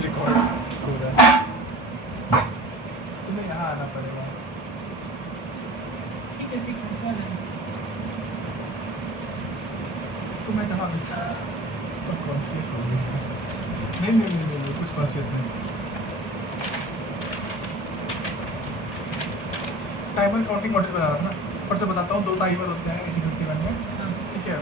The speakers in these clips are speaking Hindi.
रिकॉर्ड हो रहा है। तुम्हें यहाँ आना पड़ेगा। ठीक है चल। तुम्हें कहाँ भी कॉन्शियस हो गई? नहीं, कुछ कॉन्शियस नहीं। टाइमर काउंटिंग मॉडल बता रहा था ना, पर से बताता हूँ। 2 टाइमर होते हैं 8051 में, ठीक है।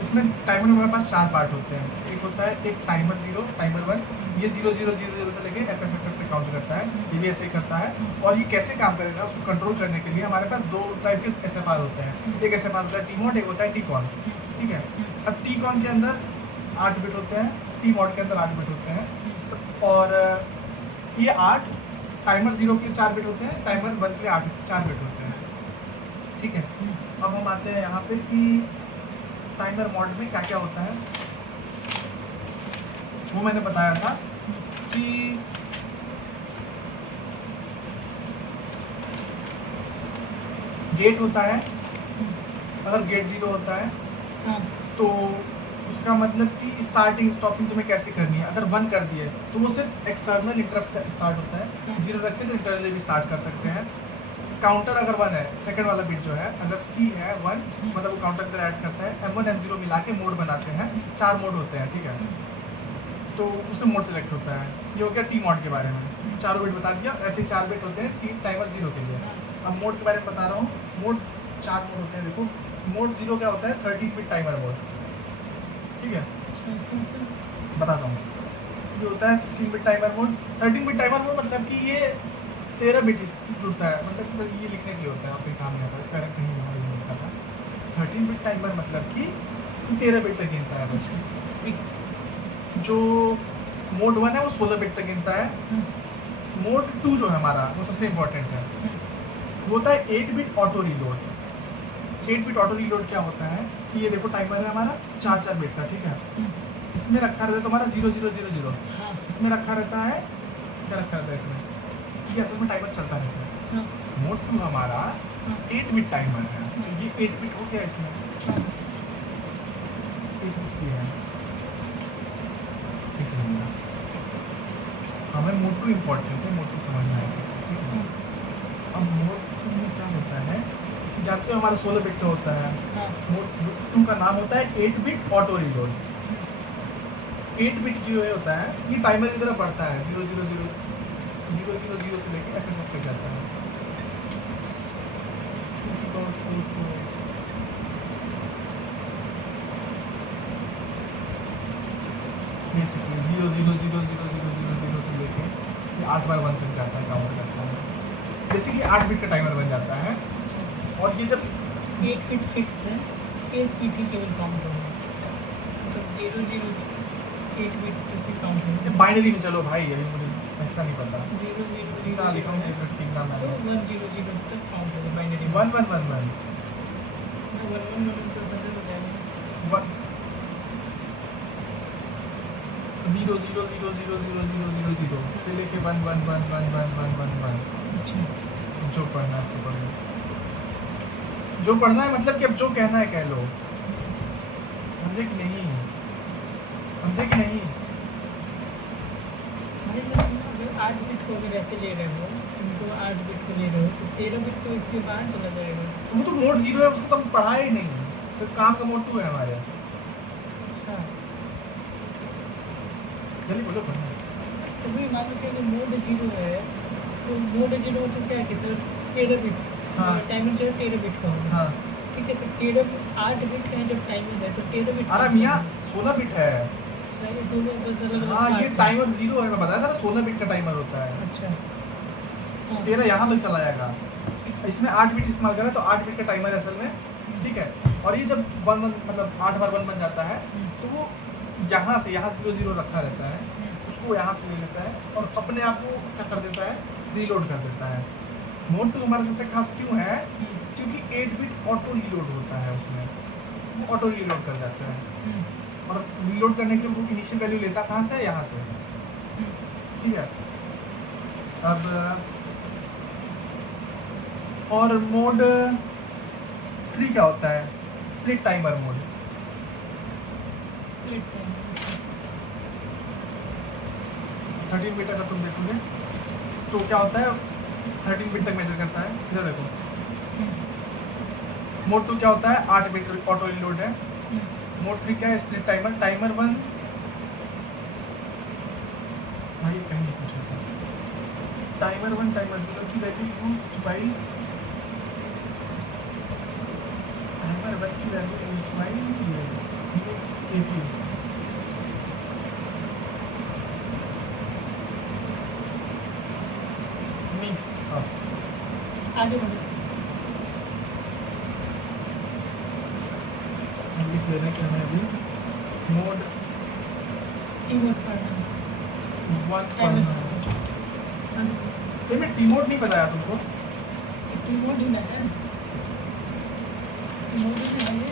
इसमें टाइमर में हमारे पास 4 पार्ट होते हैं। एक होता है एक टाइमर 0, टाइमर 1, ये 0000 से लेके FFF तक काउंट करता है। ये भी ऐसे ही करता है। और ये कैसे काम करेगा उसको कंट्रोल करने के लिए हमारे पास 2 टाइप के SFR होते हैं। एक SFR होता है T-mod, एक होता है T-con, ठीक है। अब T-con के अंदर 8 बिट होते हैं, T-mod के अंदर 8 बिट होते हैं। और ये 8 टाइमर 0 के लिए 4 बिट होते हैं, टाइमर 1 के लिए 4 बिट होते हैं, ठीक है। अब हम आते हैं यहाँ पे कि टाइमर मॉड में क्या क्या होता है। वो मैंने बताया था कि गेट होता है। अगर गेट 0 होता है तो उसका मतलब कि स्टार्टिंग स्टॉपिंग तुम्हें कैसे करनी है। अगर 1 कर दिए तो वो सिर्फ एक्सटर्नल इंटरप्ट से स्टार्ट होता है। 0 रख के तो इंटरनली भी स्टार्ट कर सकते हैं। काउंटर अगर 1 है, सेकंड वाला बिट जो है अगर C है 1, मतलब वो काउंटर अंदर ऐड करता है। M1 M0 मिला के मोड बनाते हैं। 4 मोड होते हैं, ठीक है। तो उससे मोड सेलेक्ट होता है। ये हो गया T मोड के बारे में, चारों बिट बता दिया। ऐसे 4 बिट होते हैं T टाइमर 0 के लिए। अब मोड के बारे में बता रहा हूँ। मोड 4 मोड होते हैं। देखो मोड 0 क्या होता है, 13 बिट टाइमर मोड, ठीक है। बताता हूँ। ये होता है 16 bit timer mode. 13 bit timer mode मतलब कि ये 13 बिट जुड़ता है, मतलब ये लिखने के लिए होता है, आप काम नहीं आता इसका कहीं नहीं लिखा था। 13 बिट टाइमर मतलब कि 13 बिट तक गिनता है बस, ठीक है। जो मोड 1 है वो 16 बिट तक गिनता है। मोड 2 जो है हमारा वो सबसे इम्पोर्टेंट है, वो होता है 8 bit auto reload. 8 bit auto reload क्या होता है कि ये देखो टाइमर है हमारा 4 बिट का, ठीक है। इसमें रखा रहता है तुम्हारा 0000। इसमें रखा रहता है, क्या रखा रहता है इसमें, ये असल में टाइमर चलता रहता है। मोड 2 हमारा 8 बिट टाइमर है, तो ये 8 बिट हो गया इसमें। 8 बिट है, ठीक समझना। हमें मोड 2 इम्पोर्टेंट है, मोड 2 समझना है, ठीक है। अब मोड 2 में क्या होता है, जानते हो हमारा 16 बिट का होता है। मोड 2 का नाम होता है 8 बिट ऑटो रीलोड। 8 बिट जो है होता है ये टाइमर की तरह बढ़ता है, 000 से लेके FFF तक जाता है। बेसिकली 00000 से लेके 8 बार 1 तक जाता है, काउंट करता है। बेसिकली 8 बिट का टाइमर बन जाता है। और ये जब 8 बिट फिक्स है, 8 बिट ही केवल काउंट होगा, मतलब 00 8 बिट तक ही काउंट होगा। बाइनरी में चलो भाई, अभी मुझे ऐसा नहीं पता। 00 ना लिखा हूँ एक ठीक नाम तो है 100 तक काउंट होगा बाइनरी में। 1111 तो बदल हो जाएगा। 0000000 से लेके 11111111। अच्छा, जो पढ़ना है उसको पढ़ो, जो पढ़ना है मतलब कि अब जो कहना है कह लो, समझे कि नहीं, समझे कि नहीं। अगर 8 बिट को अगर ऐसे ले रहे हो, उनको 8 बिट को ले रहे हो तो 13 बिट तो इसके बाहर चला जाएगा। तो वो तो मोड 0 है, उसको तो हम पढ़ा ही नहीं, सिर्फ काम का मोड 2 है हमारे। अच्छा, जल्दी बोलो पढ़ना। तो वही मान लो कि अगर मोड 0 है तो मोड 0 मतलब क्या है, तो 13 बिट। हाँ। टाइमर जो है 13 बिट का होगा। हाँ, ठीक है, तो 8 बिट का है जब टाइमर है तो 13 बिट। अरे मियाँ 16 बिट है। सही, दोनों बस अलग अलग। हाँ, ये टाइमर 0 है, मैं बताया था ना 16 बिट का टाइमर होता है। अच्छा, हाँ। 13 यहाँ तक चला जाएगा। इसमें 8 बिट इस्तेमाल करें तो 8 बिट का टाइमर है असल में, ठीक है। और ये जब 1 मतलब 8 बार 1 बन जाता है तो वो यहाँ से यहाँ 00 रखा रहता है, उसको यहाँ से ले लेता है और अपने आप को क्या कर देता है, रीलोड कर देता है। मोड 2 हमारा सबसे खास क्यों है, क्योंकि 8 बिट ऑटो रीलोड होता है, उसमें ऑटो रीलोड कर जाता है। और रीलोड करने के लिए वो इनिशियल वैल्यू लेता कहाँ से, यहाँ से, ठीक है। अब और मोड 3 क्या होता है, split timer mode. Split timer. 13 bit अगर तुम देखोगे तो क्या होता है 13 बिट तक मेजर करता है। इधर देखो मोड 2 क्या होता है 8 बिट ऑटो रीलोड है। मोड 3 क्या है स्प्लिट टाइमर। टाइमर 1 भाई कहीं नहीं पूछा था। टाइमर 1 टाइमर 0 की वैल्यू यूज्ड बाय टाइमर 1 की value used by next AP mixed आगे बढ़ो। लिख लेना कि हमें अभी मोड कीबोर्ड पढ़ना 1 पढ़ना है। ये मैं टीमोड नहीं बताया तुमको। कीबोर्ड ही ना है, कीबोर्ड ही है ये।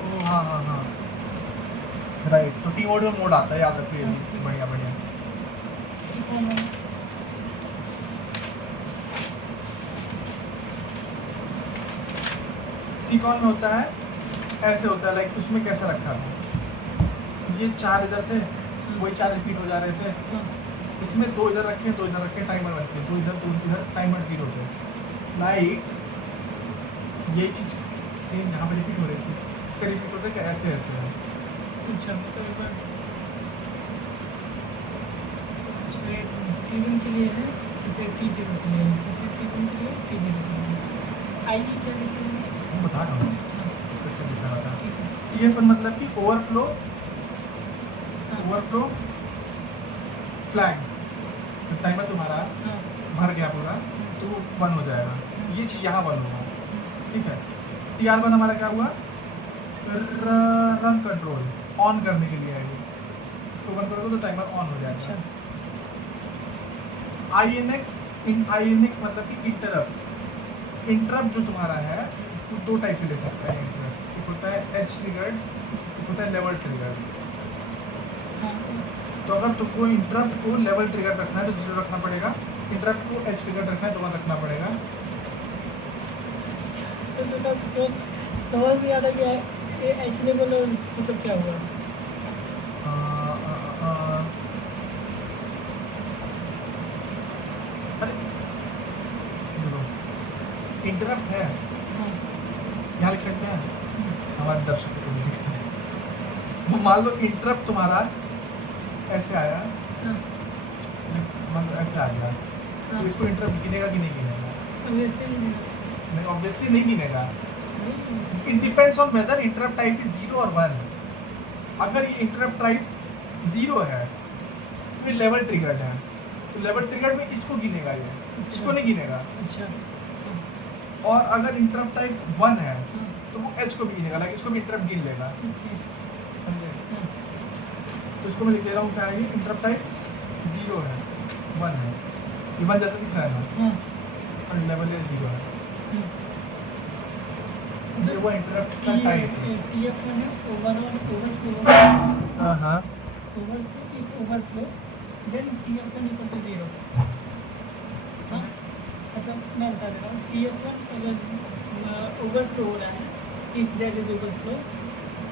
ओ हाँ हाँ हाँ राइट। तो टीमोड में मोड आता है याद रखिए। बढ़िया बढ़िया। टीकॉन में होता है ऐसे होता है लाइक उसमें कैसा रखा था ये 4 इधर थे वही 4 रिपीट हो जा रहे थे। इसमें 2 इधर रखे 2 इधर रखे टाइमर 1 पे 2 इधर टाइमर 0 पे लाइक ये चीज़ सेम यहाँ पे रिपीट हो रही थी। इसका रिपीट होता है कि ऐसे ऐसे है। अच्छा तो एक बार टी1 के लिए है, इसे T0 के लिए है, इसे T1 के लिए T0 के लिए है। आई क्या लिखते हैं? मैं बता रहा हूँ स्ट्रक्चर लिखा हुआ था। ठीक है। TF1 मतलब कि ओवरफ्लो फ्लैग। जब टाइमर तुम्हारा हाँ भर गया पूरा तो 1 हो जाएगा। ये चीज़ यहाँ 1 होगा ठीक है। TR1 हमारा क्या हुआ रन कंट्रोल ऑन करने के लिए है ये। इसको बंद करोगे तो टाइमर ऑन हो जाएगा। अच्छा INX मतलब कि इंटरप्ट। इंटरप्ट जो तुम्हारा है वो 2 टाइप से ले सकता है इंटरप्ट। एक होता है एज ट्रिगर्ड एक होता है लेवल ट्रिगर्ड। हाँ तो अगर तुमको इंटरप्ट को लेवल ट्रिगर रखना है तो 0 रखना पड़ेगा। इंटरप्ट को एज ट्रिगर रखना है तो 1 रखना पड़ेगा। सच बता तो समझ नहीं आता क्या है ये एच लेवल और मतलब क्या हुआ? अरे देखो इंटरप्ट है हाँ यहाँ लिख सकते हैं हमारे दर्शकों को भी दिखता है। वो मान लो इंटरप्ट तुम्हारा ऐसे आया हाँ मतलब ऐसे आ गया हाँ तो इसको इंटरप्ट गिनेगा कि नहीं गिनेगा? अब ऐसे ही नहीं नहीं ऑब्वियसली नहीं गिनेगा। नहीं it depends on whether interrupt type is 0 और 1। अगर ये इंटरप्ट टाइप 0 है तो ये लेवल ट्रिगर्ड है तो लेवल ट्रिगर्ड में इसको गिनेगा ये इसको नहीं गिनेगा। अच्छा और अगर इंटरप्ट टाइप 1 है हाँ तो वो एच को भी गिनेगा लाइक इसको भी इंटरप्ट गिन लेगा। ओके समझे? हाँ तो इसको मैं लिख दे रहा हूँ क्या है ये इंटरप्ट टाइप 0 है 1 है ये 1 जैसा दिख रहा है ना हाँ और लेवल है 0 है। हाँ ये वो इंटरप्ट का टाइप है। TF1 है ओवरफ्लो हाँ overflow if overflow then TF1 equal to 0। हाँ मतलब मैं बता दे रहा हूँ TF1 अगर ओवरफ्लो हो रहा है if that is overflow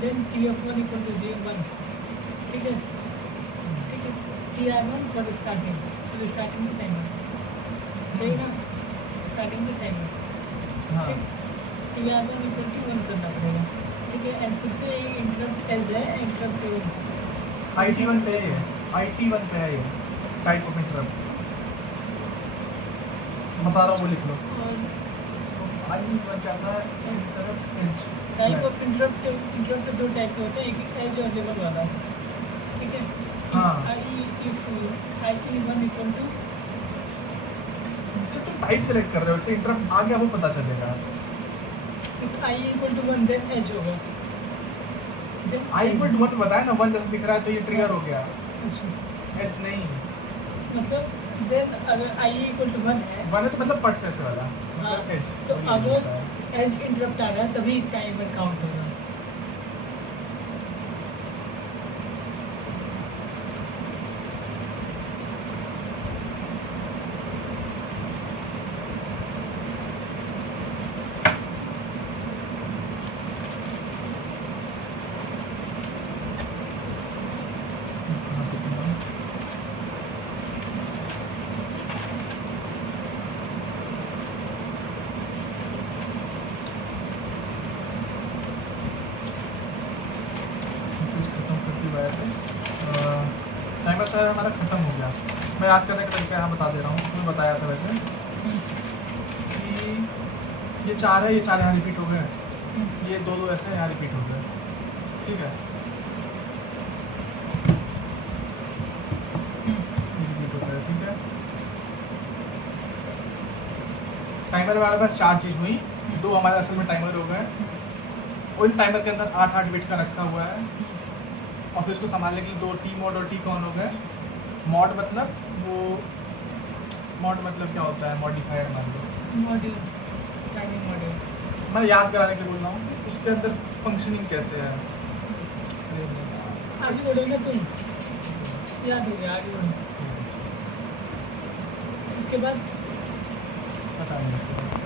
then TF1 equal to 1 ठीक है ठीक है। TR1 फॉर स्टार्टिंग तो स्टार्टिंग का टाइमर ठीक है स्टार्टिंग का टाइमर हाँ TR1 इक्वल टू 1 करना पड़ेगा ठीक है। एंड फिर से इंटरप्ट एज है इंटरप्ट IT1 पे है IT1 पे है ये टाइप ऑफ इंटरप्ट बता रहा हूँ वो लिख लो। और IT1 क्या था interrupt edge type of interrupt 2 type के होते हैं एक एज और लेवल वाला ठीक है। हाँ। इफ IT1 इक्वल टू इससे तुम टाइप सेलेक्ट कर रहे हो इससे इंटरप्ट आ गया वो पता चलेगा। If I equal to 1 then edge होगा देन I इक्वल टू 1 बताया ना 1 जैसा दिख रहा है तो ये ट्रिगर हो गया अच्छा एच नहीं मतलब देन अगर I इक्वल टू 1 है 1 है तो मतलब पट से ऐसे वाला हाँ, मतलब एच तो अगर एज इंटरप्ट आ रहा है तभी टाइमर काउंट होगा। वैसे टाइमर शायद हमारा ख़त्म हो गया। मैं याद करने का तरीका यहाँ बता दे रहा हूँ, तुम्हें बताया था वैसे कि ये 4 है, ये 4 यहाँ रिपीट हो गए, ये 2 ऐसे यहाँ रिपीट हो गए, ठीक है। ये रिपीट होता है, ठीक है। टाइमर में हमारे पास 4 चीज़ हुई, 2 हमारे असल में टाइमर हो गए, और इन टाइमर के अंदर 8 बिट का रखा हुआ है, और फिर उसको संभालने के लिए 2 टी मोड और टी कॉन हो गए। मॉड मतलब क्या होता है? मॉडिफायर मान लो, मॉड्यूल, टाइमिंग मॉड्यूल। मैं याद कराने के लिए बोल रहा हूँ कि उसके अंदर फंक्शनिंग कैसे है। आगे बोलोगे तुम, याद हो गया, आगे बोलो। इसके बाद पता नहीं इसके बाद